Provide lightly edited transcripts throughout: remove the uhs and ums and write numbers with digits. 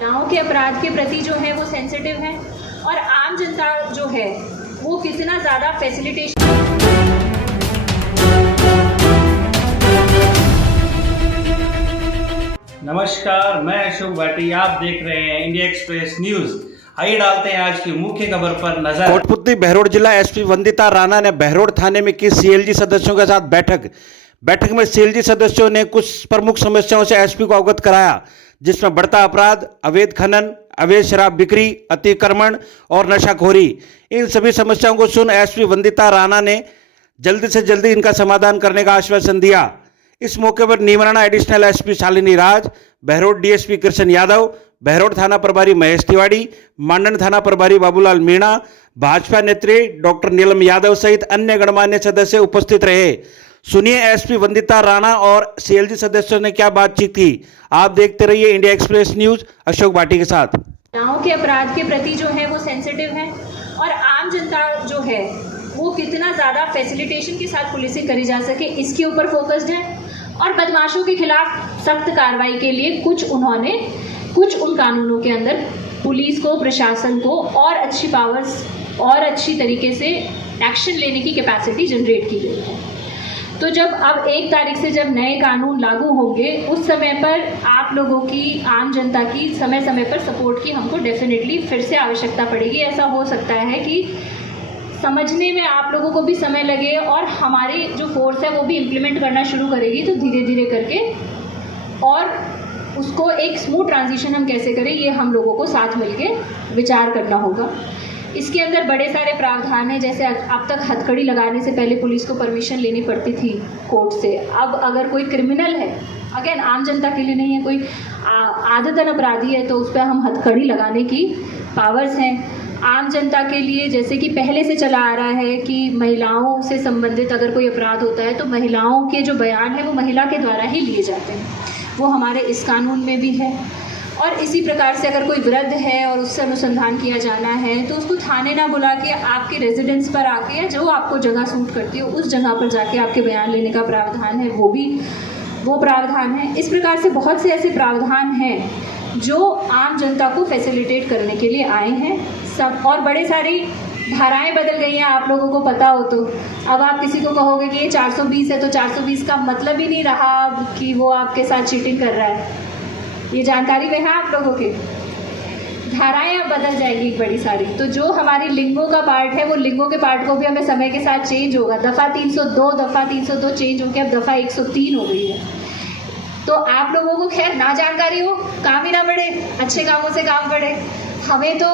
महिलाओं के अपराध के प्रति जो है वो सेंसिटिव है और आम जनता जो है वो कितना ज़्यादा फैसिलिटेशन। नमस्कार, मैं अशोक भाटी। आप देख रहे हैं इंडिया एक्सप्रेस न्यूज। आइए डालते हैं आज की मुख्य खबर पर नजर। कोटपुतली बहरोड जिला एसपी वंदिता राणा ने बहरोड थाने में की सीएलजी सदस्यों के साथ बैठक में सीएलजी सदस्यों ने कुछ प्रमुख समस्याओं से एसपी को अवगत कराया, जिसमें बढ़ता अपराध, अवैध खनन, अवैध शराब बिक्री, अतिक्रमण और नशाखोरी। इन सभी समस्याओं को सुन एसपी वंदिता राणा ने जल्दी से जल्दी इनका समाधान करने का आश्वासन दिया। इस मौके पर नीमराना एडिशनल एसपी शालिनी राज, बहरोड डीएसपी कृष्ण यादव, बहरोड थाना प्रभारी महेश तिवारी, मांडन थाना प्रभारी बाबूलाल मीणा, भाजपा नेत्री डॉक्टर नीलम यादव सहित अन्य गणमान्य सदस्य उपस्थित रहे। सुनिए एसपी वंदिता राणा और सीएलजी सदस्यों ने क्या बातचीत की। आप देखते रहिए India express news Ashok Bhati के साथ। महिलाओं के अपराध के प्रति जो है वो सेंसिटिव है और आम जनता जो है वो कितना ज़्यादा फैसिलिटेशन के साथ पुलिसिंग करी जा सके इसके ऊपर फोकस्ड है और बदमाशों के खिलाफ सख्त कार्रवाई के लिए कुछ उन कानूनों के अंदर पुलिस को, प्रशासन को और अच्छी पावर्स और अच्छी तरीके से एक्शन लेने की कैपेसिटी जनरेट की गई है। तो जब अब 1 तारीख से जब नए कानून लागू होंगे उस समय पर आप लोगों की, आम जनता की समय समय पर सपोर्ट की हमको डेफिनेटली फिर से आवश्यकता पड़ेगी। ऐसा हो सकता है कि समझने में आप लोगों को भी समय लगे और हमारी जो फोर्स है वो भी इम्प्लीमेंट करना शुरू करेगी, तो धीरे धीरे करके और उसको एक स्मूथ ट्रांजिशन हम कैसे करें ये हम लोगों को साथ मिलके विचार करना होगा। इसके अंदर बड़े सारे प्रावधान हैं, जैसे अब तक हथकड़ी लगाने से पहले पुलिस को परमिशन लेनी पड़ती थी कोर्ट से। अब अगर कोई क्रिमिनल है, अगेन आम जनता के लिए नहीं है, कोई आदतन अपराधी है तो उस पर हम हथकड़ी लगाने की पावर्स हैं। आम जनता के लिए जैसे कि पहले से चला आ रहा है कि महिलाओं से संबंधित अगर कोई अपराध होता है तो महिलाओं के जो बयान है वो महिला के द्वारा ही लिए जाते हैं, वो हमारे इस कानून में भी है। और इसी प्रकार से अगर कोई वृद्ध है और उससे अनुसंधान किया जाना है तो उसको थाने ना बुला के आपके रेजिडेंस पर आके या जो आपको जगह सूट करती हो उस जगह पर जाके आपके बयान लेने का प्रावधान है, वो प्रावधान है। इस प्रकार से बहुत से ऐसे प्रावधान हैं जो आम जनता को फैसिलिटेट करने के लिए आए हैं सब। और बड़े सारी धाराएं बदल गई हैं, आप लोगों को पता हो तो। अब आप किसी को कहोगे कि ये 420 है तो 420 का मतलब ही नहीं रहा कि वो आपके साथ चीटिंग कर रहा है। ये जानकारी में है आप लोगों के। धाराएं अब बदल जाएगी एक बड़ी सारी। तो जो हमारी लिंगों का पार्ट है वो लिंगों के पार्ट को भी हमें समय के साथ चेंज होगा। दफ़ा 302 चेंज होकर अब दफ़ा 103 हो गई है। तो आप लोगों को खैर ना जानकारी हो, काम ही ना बढ़े, अच्छे कामों से काम बढ़े। हमें तो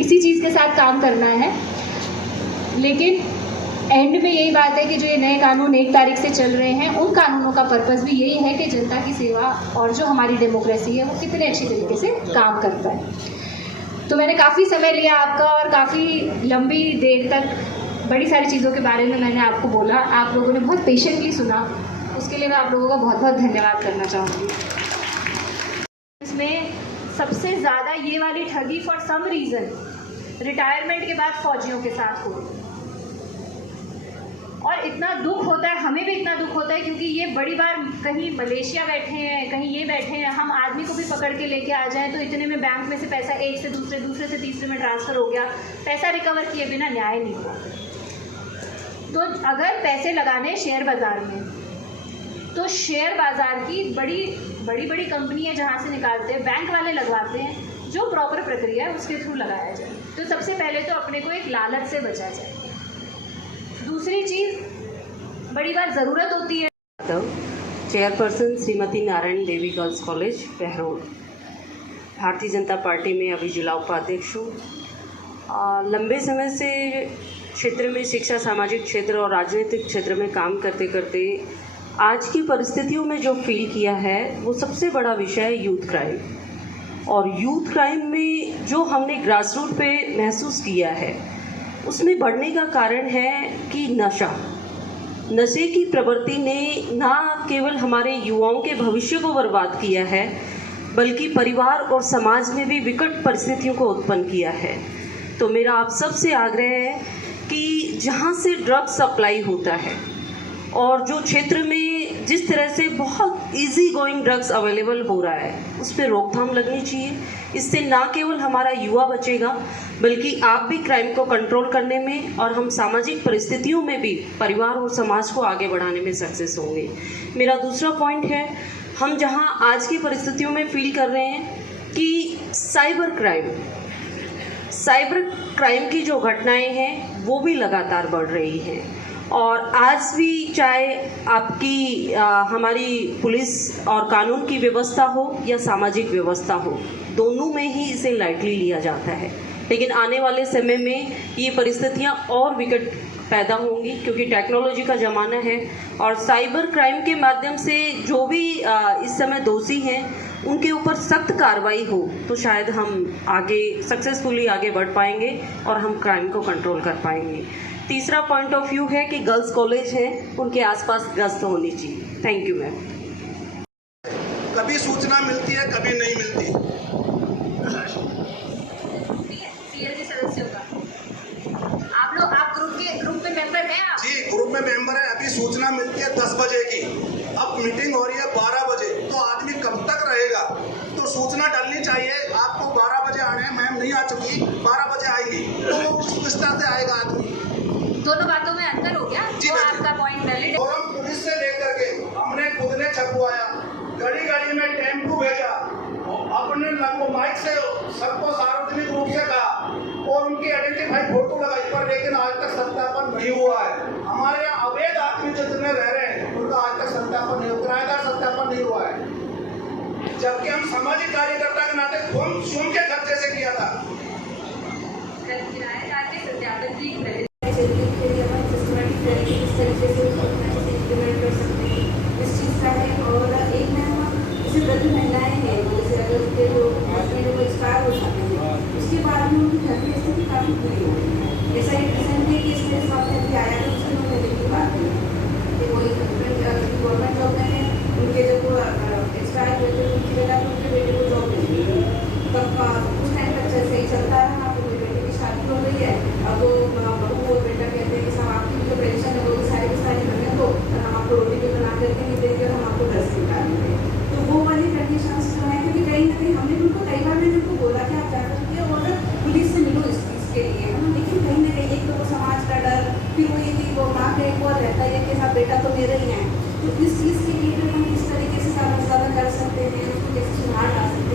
इसी चीज़ के साथ काम करना है। लेकिन एंड में यही बात है कि जो ये नए कानून 1 तारीख से चल रहे हैं उन कानूनों का पर्पस भी यही है कि जनता की सेवा और जो हमारी डेमोक्रेसी है वो कितने अच्छी तरीके से काम करता है। तो मैंने काफ़ी समय लिया आपका और काफ़ी लंबी देर तक बड़ी सारी चीज़ों के बारे में मैंने आपको बोला। आप लोगों ने बहुत पेशेंटली सुना, उसके लिए मैं आप लोगों का बहुत बहुत धन्यवाद करना चाहूँगी। इसमें सबसे ज़्यादा ये वाली ठगी फॉर सम रीज़न रिटायरमेंट के बाद फौजियों के साथ हो और इतना दुख होता है, हमें भी इतना दुख होता है क्योंकि ये बड़ी बार कहीं मलेशिया बैठे हैं, कहीं ये बैठे हैं, हम आदमी को भी पकड़ के लेके आ जाएं तो इतने में बैंक में से पैसा एक से दूसरे, दूसरे से तीसरे में ट्रांसफ़र हो गया, पैसा रिकवर किए बिना न्याय नहीं हुआ। तो अगर पैसे लगाने शेयर बाज़ार में तो शेयर बाज़ार की बड़ी कंपनी है जहाँ से निकालते हैं, बैंक वाले लगवाते हैं, जो प्रॉपर प्रक्रिया है उसके थ्रू लगाया जाए। तो सबसे पहले तो अपने को एक लालच से बचा जाए। दूसरी चीज़ बड़ी बार ज़रूरत होती है। चेयरपर्सन श्रीमती नारायण देवी girls college Behror, Bharatiya Janata party में अभी जिला उपाध्यक्ष हूँ। लंबे समय से क्षेत्र में शिक्षा, सामाजिक क्षेत्र और राजनीतिक क्षेत्र में काम करते करते आज की परिस्थितियों में जो फील किया है वो सबसे बड़ा विषय है यूथ क्राइम। और यूथ क्राइम में जो हमने ग्रास रूट पे महसूस किया है उसमें बढ़ने का कारण है कि नशे की प्रवृत्ति ने ना केवल हमारे युवाओं के भविष्य को बर्बाद किया है बल्कि परिवार और समाज में भी विकट परिस्थितियों को उत्पन्न किया है। तो मेरा आप सबसे आग्रह है कि जहाँ से ड्रग्स सप्लाई होता है और जो क्षेत्र में जिस तरह से बहुत इजी गोइंग ड्रग्स अवेलेबल हो रहा है उस पर रोकथाम लगनी चाहिए। इससे ना केवल हमारा युवा बचेगा बल्कि आप भी क्राइम को कंट्रोल करने में और हम सामाजिक परिस्थितियों में भी परिवार और समाज को आगे बढ़ाने में सक्सेस होंगे। मेरा दूसरा पॉइंट है, हम जहां आज की परिस्थितियों में फील कर रहे हैं कि साइबर क्राइम की जो घटनाएं हैं वो भी लगातार बढ़ रही हैं और आज भी चाहे आपकी हमारी पुलिस और कानून की व्यवस्था हो या सामाजिक व्यवस्था हो, दोनों में ही इसे लाइटली लिया जाता है। लेकिन आने वाले समय में ये परिस्थितियां और विकट पैदा होंगी क्योंकि टेक्नोलॉजी का ज़माना है और साइबर क्राइम के माध्यम से जो भी इस समय दोषी हैं उनके ऊपर सख्त कार्रवाई हो तो शायद हम आगे सक्सेसफुली आगे बढ़ पाएंगे और हम क्राइम को कंट्रोल कर पाएंगे। तीसरा पॉइंट ऑफ व्यू है कि गर्ल्स कॉलेज हैं, उनके आसपास गश्त होनी चाहिए। Thank you ma'am. कभी सूचना मिलती है, कभी नहीं मिलती। सीएलजी सदस्यों का आप ग्रुप में मेंबर हैं आप? जी ग्रुप में मेंबर है। अभी सूचना मिलती है 10 बजे की, अब मीटिंग हो रही है 12 बजे, तो आदमी कब तक रहेगा? तो सूचना डलनी चाहिए, आपको 12 बजे आने हैं, मैम नहीं आ चुकी, 12 बजे आएगी, तो वो किस तरह से आएगा आदमी? दोनों बातों में अंतर हो गया जी, तो आपका पॉइंट वैलिड है। और हम पुलिस से लेकर के हमने खुद ने छपवाया, गली में टेम्पू भेजा, अपने लगभग माइक से सबको सार्वजनिक रूप से कहा और उनकी आइडेंटिफाई फोटो लगाई, पर लेकिन आज तक सत्यापन नहीं हुआ है। हमारे यहाँ अवैध आदमी जितने रह रहे हैं उनका आज तक सत्यापन नहीं हुआ, किराएदार सत्यापन नहीं हुआ है, जबकि हम सामाजिक कार्यकर्ता के नाते स्वयं के खर्चे से किया था। किराएदार के सत्यापन की प्रति महिलाएं हैं, जैसे अगर उसके जो हस्बैंड वो एक्सपायर हो जाते हैं उसके बाद में उनकी घर की स्थिति काफ़ी बुरी हो गई है। ऐसा एक रिसेंट है कि इसमें सामने अभी आया तो उससे लोग पहले की बात है कि वो गवर्नमेंट जॉब में है, उनके जब वो एक्सपायर हुए थे उनकी जगह पर उनके बेटे को जॉब मिल गई। तब उस टाइम तक जैसे ही चलता रहा, तो मेरे बेटे की शादी हो गई है, अब वो बहू और बेटा कहते हैं कि साहब आपकी जो पेंशन है वो सारी की सारी हमें दो, हम आपको रोटी भी बना करके नहीं देंगे और हम आपको घर से निकाल देंगे। तो वो वाली कंडीशंस जो है, क्योंकि कहीं ना कहीं हमने उनको कई बार मैंने उनको बोला कि आप जाकर के और पुलिस से मिलो इस चीज़ के लिए, है ना, लेकिन कहीं ना कहीं एक तो वो समाज का डर, फिर वो ये कि वो माँ का एक और रहता है कि हाँ बेटा तो मेरा ही है। तो इस चीज़ के लिए हम किस तरीके से ज़्यादा कर सकते हैं, उसको कैसे सुधार ला सकते हैं।